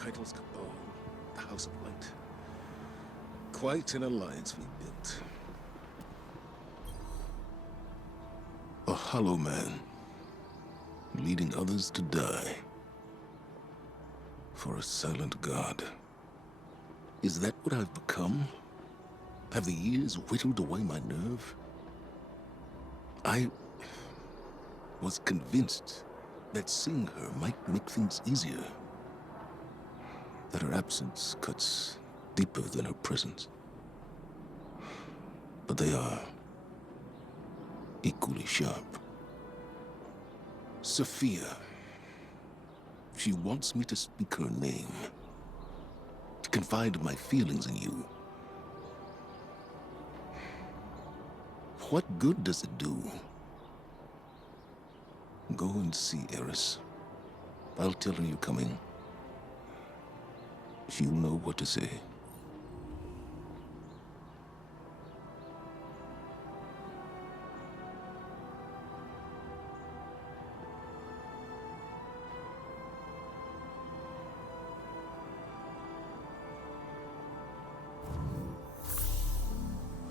Keitel's cabal, the House of Light. Quite an alliance we built. A hollow man, leading others to die. For a silent god. Is that what I've become? Have the years whittled away my nerve? I was convinced that seeing her might make things easier. That her absence cuts deeper than her presence. But they are equally sharp. Sophia. She wants me to speak her name. To confide my feelings in you. What good does it do? Go and see Eris. I'll tell her you're coming. She'll know what to say.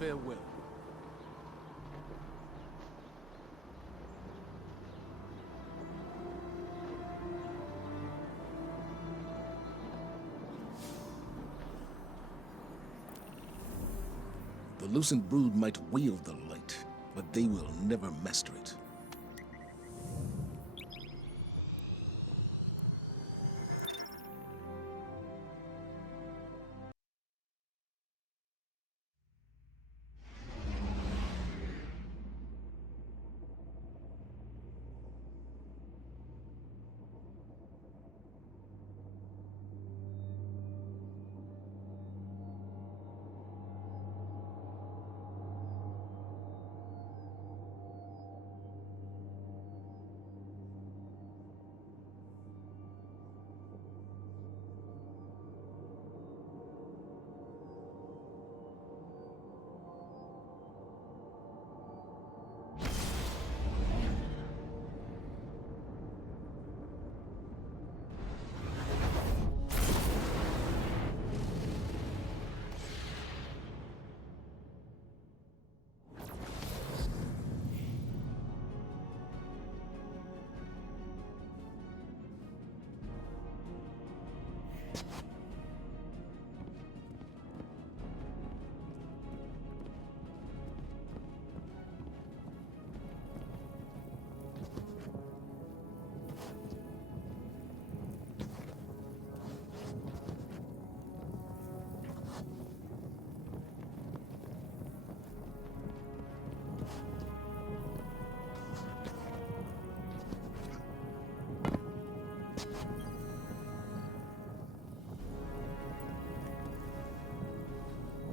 Farewell. The Lucent Brood might wield the light, but they will never master it.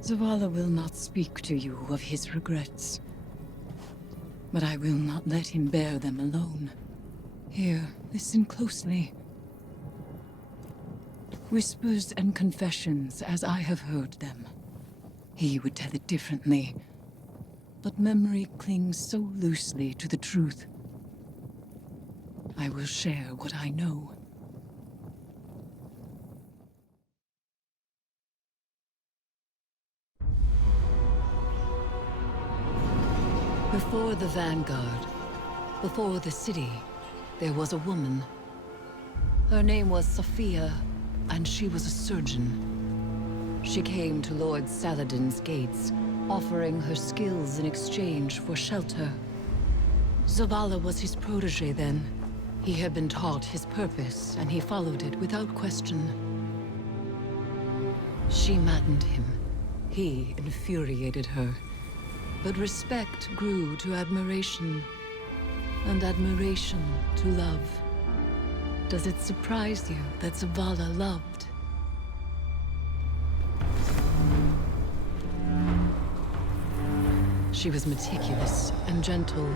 Zavala will not speak to you of his regrets. But I will not let him bear them alone. Here, listen closely. Whispers and confessions as I have heard them. He would tell it differently. But memory clings so loosely to the truth. I will share what I know. Before the Vanguard, before the city, there was a woman. Her name was Sophia, and she was a surgeon. She came to Lord Saladin's gates, offering her skills in exchange for shelter. Zavala was his protege then. He had been taught his purpose, and he followed it without question. She maddened him. He infuriated her. But respect grew to admiration, and admiration to love. Does it surprise you that Zavala loved? She was meticulous and gentle,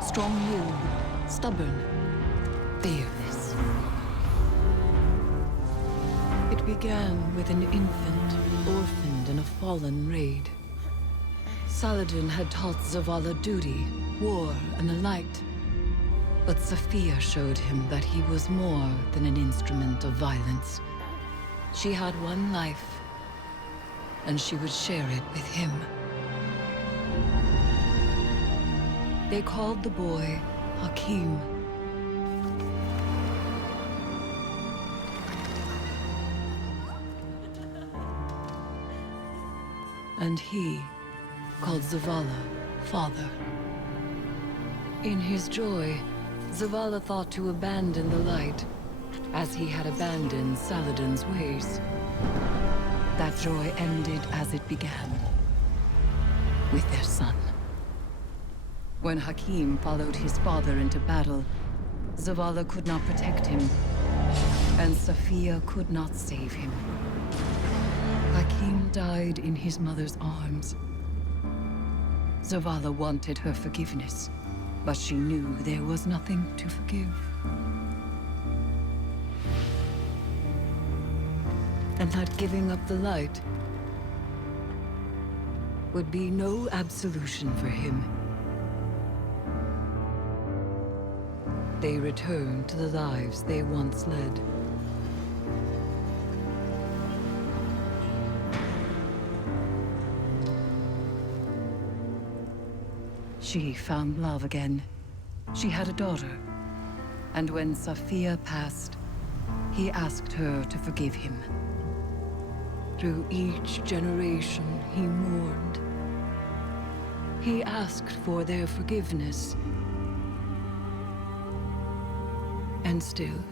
strong-willed, stubborn, fearless. It began with an infant, orphaned in a fallen raid. Saladin had taught Zavala duty, war, and the light. But Sophia showed him that he was more than an instrument of violence. She had one life, and she would share it with him. They called the boy Hakim. And he called Zavala father. In his joy, Zavala thought to abandon the light, as he had abandoned Saladin's ways. That joy ended as it began, with their son. When Hakim followed his father into battle, Zavala could not protect him, and Safiya could not save him. Hakim died in his mother's arms. Zavala wanted her forgiveness, but she knew there was nothing to forgive. And that giving up the light would be no absolution for him. They returned to the lives they once led. She found love again. She had a daughter. And when Safiya passed, he asked her to forgive him. Through each generation, he mourned. He asked for their forgiveness. And still,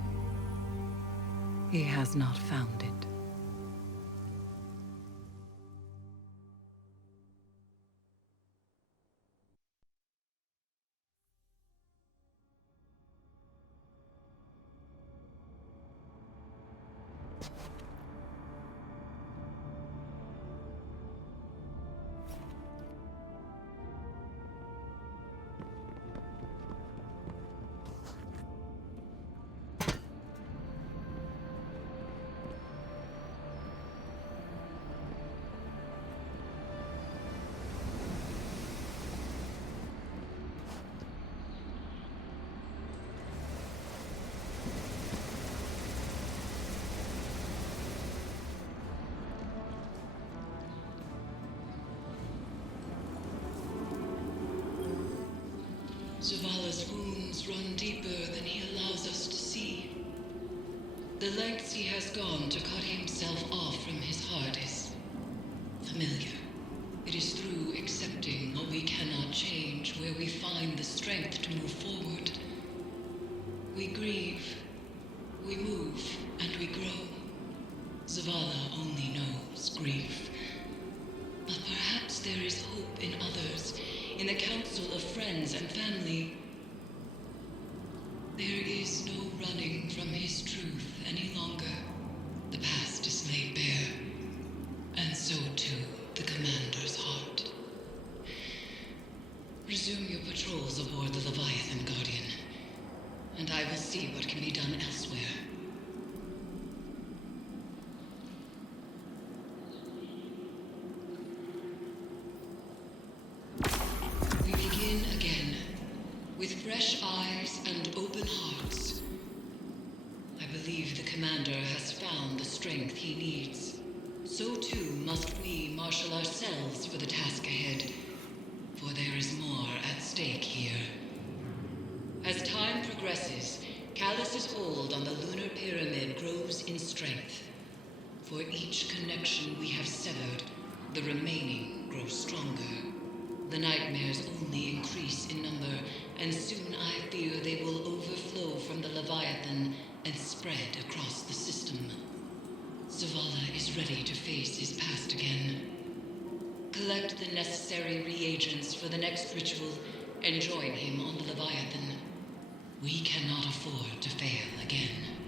he has not found it. Zavala's wounds run deeper than he allows us to see. The lengths he has gone to cut himself off from his heart is familiar. It is through accepting what we cannot change where we find the strength to move forward. We grieve, we move, and we grow. Zavala only knows grief. But perhaps there is hope in others, in the council of friends and family. There is no running from his truth any longer. The past is laid bare, and so too the commander's heart. Resume your patrols aboard the Leviathan, Guardian, and I will see what can be done elsewhere. We begin again, with fresh eyes and open hearts. I believe the commander has found the strength he needs. So too must we marshal ourselves for the task ahead, for there is more at stake here. As time progresses, Callus's hold on the lunar pyramid grows in strength. For each connection we have severed, the remaining grows stronger. The nightmares only increase in number, and soon I fear they will overflow from the Leviathan and spread across the system. Zavala is ready to face his past again. Collect the necessary reagents for the next ritual and join him on the Leviathan. We cannot afford to fail again.